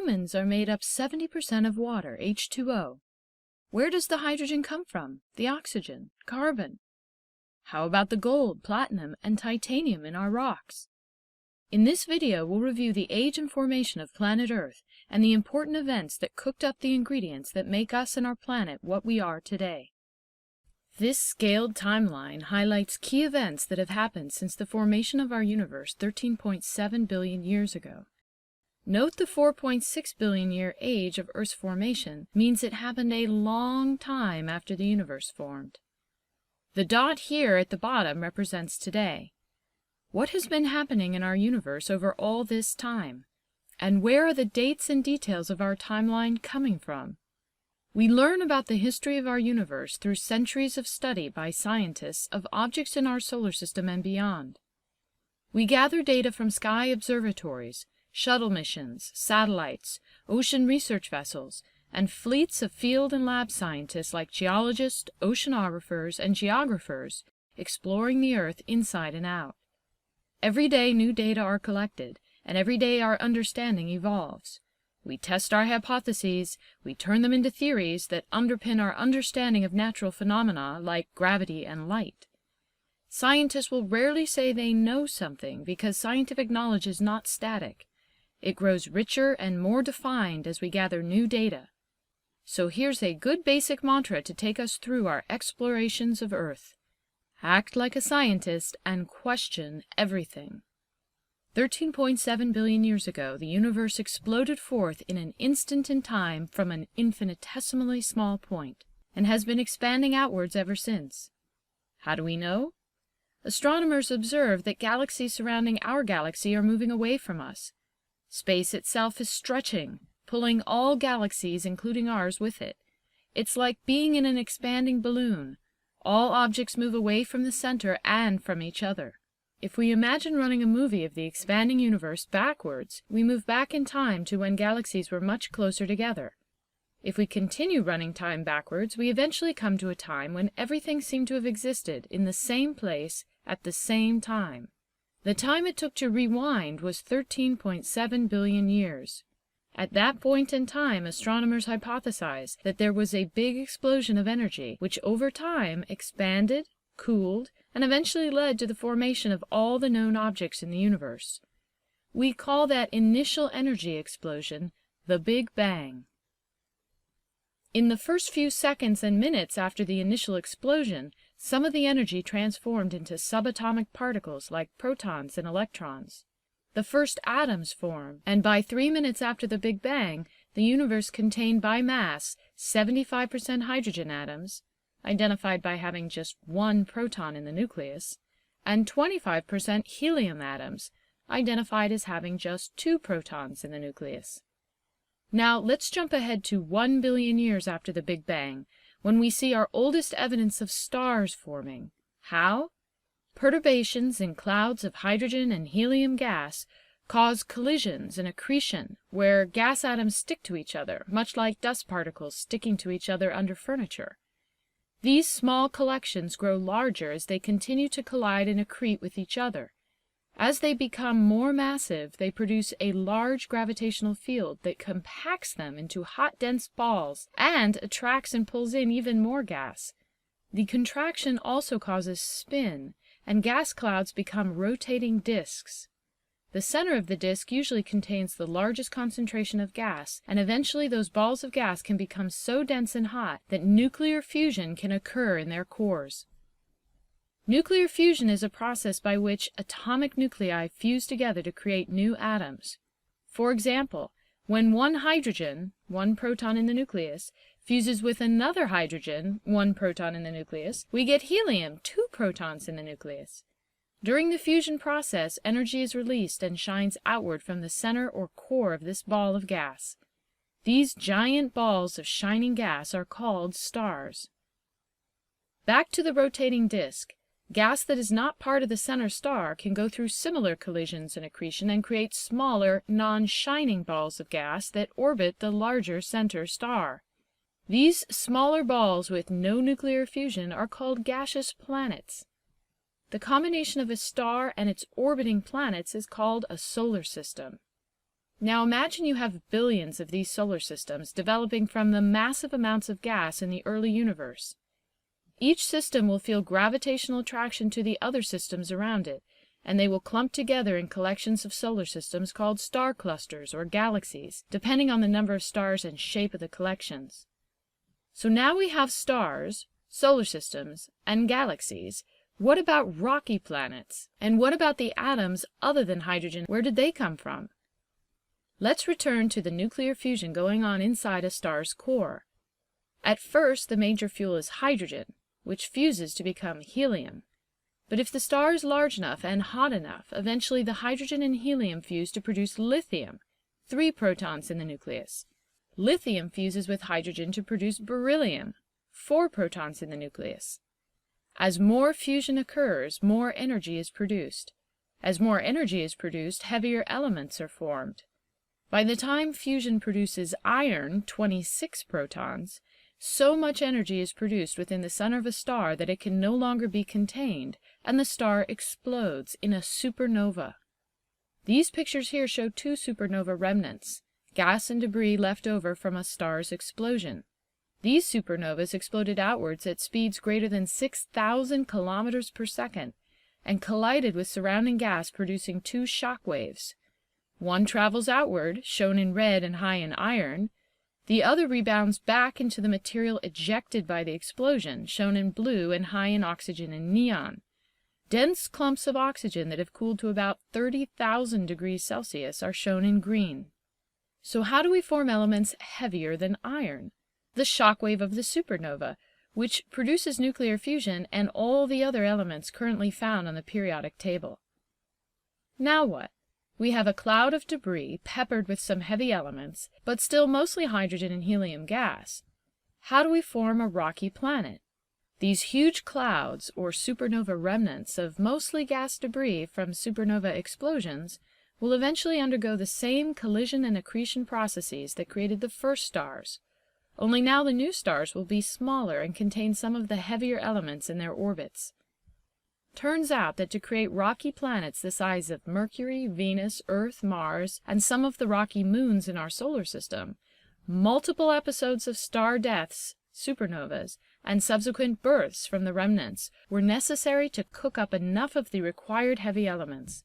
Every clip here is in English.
humans are made up 70% of water, H2O. Where does the hydrogen come from? The oxygen, carbon? How about the gold, platinum, and titanium in our rocks? In this video, we'll review the age and formation of planet Earth and the important events that cooked up the ingredients that make us and our planet what we are today. This scaled timeline highlights key events that have happened since the formation of our universe 13.7 billion years ago. Note the 4.6 billion year age of Earth's formation means it happened a long time after the universe formed. The dot here at the bottom represents today. What has been happening in our universe over all this time? And where are the dates and details of our timeline coming from? We learn about the history of our universe through centuries of study by scientists of objects in our solar system and beyond. We gather data from sky observatories, shuttle missions, satellites, ocean research vessels, and fleets of field and lab scientists like geologists, oceanographers, and geographers exploring the Earth inside and out. Every day new data are collected, and every day our understanding evolves. We test our hypotheses, we turn them into theories that underpin our understanding of natural phenomena like gravity and light. Scientists will rarely say they know something because scientific knowledge is not static. It grows richer and more defined as we gather new data. So here's a good basic mantra to take us through our explorations of Earth. Act like a scientist and question everything. 13.7 billion years ago, the universe exploded forth in an instant in time from an infinitesimally small point, and has been expanding outwards ever since. How do we know? Astronomers observe that galaxies surrounding our galaxy are moving away from us. Space itself is stretching, pulling all galaxies, including ours, with it. It's like being in an expanding balloon. All objects move away from the center and from each other. If we imagine running a movie of the expanding universe backwards, we move back in time to when galaxies were much closer together. If we continue running time backwards, we eventually come to a time when everything seemed to have existed in the same place at the same time. The time it took to rewind was 13.7 billion years. At that point in time, astronomers hypothesized that there was a big explosion of energy, which over time expanded, cooled, and eventually led to the formation of all the known objects in the universe. We call that initial energy explosion the Big Bang. In the first few seconds and minutes after the initial explosion, some of the energy transformed into subatomic particles like protons and electrons. The first atoms form, and by 3 minutes after the Big Bang, the universe contained by mass 75% hydrogen atoms, identified by having just one proton in the nucleus, and 25% helium atoms, identified as having just 2 protons in the nucleus. Now let's jump ahead to 1 billion years after the Big Bang, when we see our oldest evidence of stars forming. How? Perturbations in clouds of hydrogen and helium gas cause collisions and accretion, where gas atoms stick to each other, much like dust particles sticking to each other under furniture. These small collections grow larger as they continue to collide and accrete with each other. As they become more massive, they produce a large gravitational field that compacts them into hot, dense balls and attracts and pulls in even more gas. The contraction also causes spin, and gas clouds become rotating disks. The center of the disk usually contains the largest concentration of gas, and eventually those balls of gas can become so dense and hot that nuclear fusion can occur in their cores. Nuclear fusion is a process by which atomic nuclei fuse together to create new atoms. For example, when one hydrogen, one proton in the nucleus, fuses with another hydrogen, one proton in the nucleus, we get helium, 2 protons in the nucleus. During the fusion process, energy is released and shines outward from the center or core of this ball of gas. These giant balls of shining gas are called stars. Back to the rotating disk. Gas that is not part of the center star can go through similar collisions and accretion and create smaller, non-shining balls of gas that orbit the larger center star. These smaller balls with no nuclear fusion are called gaseous planets. The combination of a star and its orbiting planets is called a solar system. Now imagine you have billions of these solar systems developing from the massive amounts of gas in the early universe. Each system will feel gravitational attraction to the other systems around it, and they will clump together in collections of solar systems called star clusters or galaxies, depending on the number of stars and shape of the collections. So now we have stars, solar systems, and galaxies. What about rocky planets? And what about the atoms other than hydrogen? Where did they come from? Let's return to the nuclear fusion going on inside a star's core. At first, the major fuel is hydrogen, which fuses to become helium. But if the star is large enough and hot enough, eventually the hydrogen and helium fuse to produce lithium, 3 protons in the nucleus. Lithium fuses with hydrogen to produce beryllium, 4 protons in the nucleus. As more fusion occurs, more energy is produced. As more energy is produced, heavier elements are formed. By the time fusion produces iron, 26 protons, so much energy is produced within the center of a star that it can no longer be contained, and the star explodes in a supernova. These pictures here show 2 supernova remnants, gas and debris left over from a star's explosion. These supernovas exploded outwards at speeds greater than 6,000 kilometers per second and collided with surrounding gas, producing 2 shock waves. One travels outward, shown in red and high in iron. The other rebounds back into the material ejected by the explosion, shown in blue and high in oxygen and neon. Dense clumps of oxygen that have cooled to about 30,000 degrees Celsius are shown in green. So how do we form elements heavier than iron? The shock wave of the supernova, which produces nuclear fusion and all the other elements currently found on the periodic table. Now what? We have a cloud of debris peppered with some heavy elements, but still mostly hydrogen and helium gas. How do we form a rocky planet? These huge clouds, or supernova remnants of mostly gas debris from supernova explosions, will eventually undergo the same collision and accretion processes that created the first stars. Only now the new stars will be smaller and contain some of the heavier elements in their orbits. Turns out that to create rocky planets the size of Mercury, Venus, Earth, Mars, and some of the rocky moons in our solar system, multiple episodes of star deaths, supernovas, and subsequent births from the remnants were necessary to cook up enough of the required heavy elements.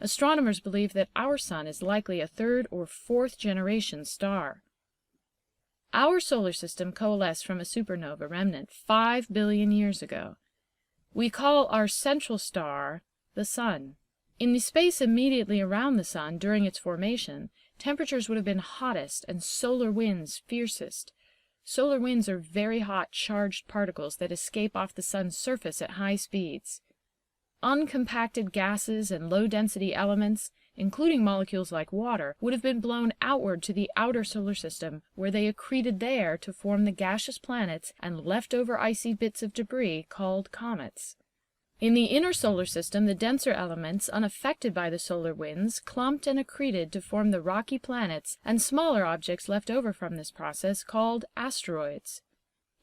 Astronomers believe that our sun is likely a 3rd or 4th generation star. Our solar system coalesced from a supernova remnant 5 billion years ago. We call our central star the Sun. In the space immediately around the Sun during its formation, temperatures would have been hottest and solar winds fiercest. Solar winds are very hot, charged particles that escape off the Sun's surface at high speeds. Uncompacted gases and low-density elements, including molecules like water, would have been blown outward to the outer solar system, where they accreted there to form the gaseous planets and leftover icy bits of debris called comets. In the inner solar system, the denser elements, unaffected by the solar winds, clumped and accreted to form the rocky planets and smaller objects left over from this process called asteroids.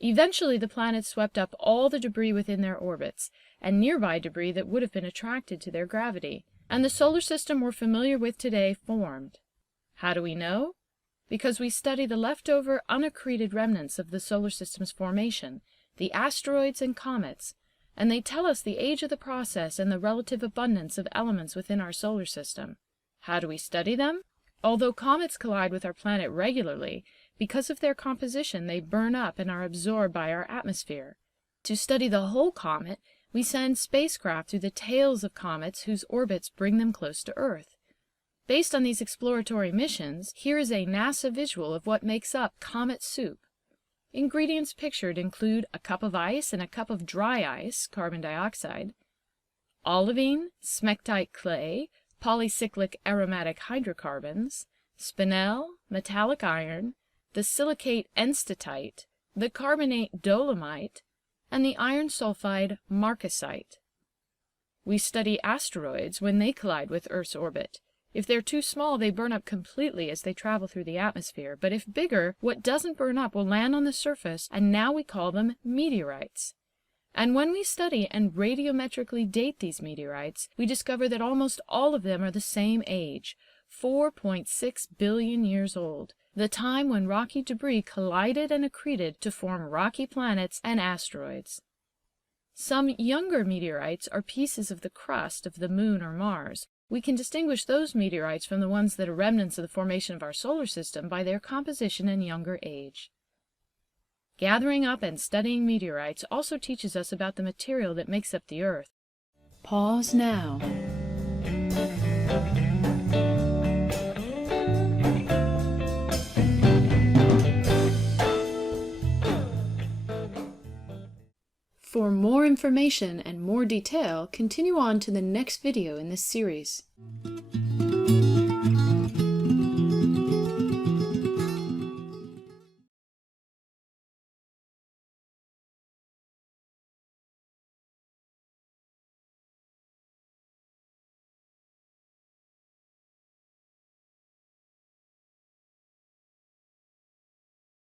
Eventually, the planets swept up all the debris within their orbits, and nearby debris that would have been attracted to their gravity, and the solar system we're familiar with today formed. How do we know? Because we study the leftover, unaccreted remnants of the solar system's formation, the asteroids and comets, and they tell us the age of the process and the relative abundance of elements within our solar system. How do we study them? Although comets collide with our planet regularly, because of their composition they burn up and are absorbed by our atmosphere. To study the whole comet, we send spacecraft through the tails of comets whose orbits bring them close to Earth. Based on these exploratory missions, here is a NASA visual of what makes up comet soup. Ingredients pictured include a cup of ice and a cup of dry ice, carbon dioxide, olivine, smectite clay, polycyclic aromatic hydrocarbons, spinel, metallic iron, the silicate enstatite, the carbonate dolomite, and the iron sulfide marcasite. We study asteroids when they collide with Earth's orbit. If they're too small, they burn up completely as they travel through the atmosphere, but if bigger, what doesn't burn up will land on the surface, and now we call them meteorites. And when we study and radiometrically date these meteorites, we discover that almost all of them are the same age, 4.6 billion years old, the time when rocky debris collided and accreted to form rocky planets and asteroids. Some younger meteorites are pieces of the crust of the Moon or Mars. We can distinguish those meteorites from the ones that are remnants of the formation of our solar system by their composition and younger age. Gathering up and studying meteorites also teaches us about the material that makes up the Earth. Pause now. For more information and more detail, continue on to the next video in this series.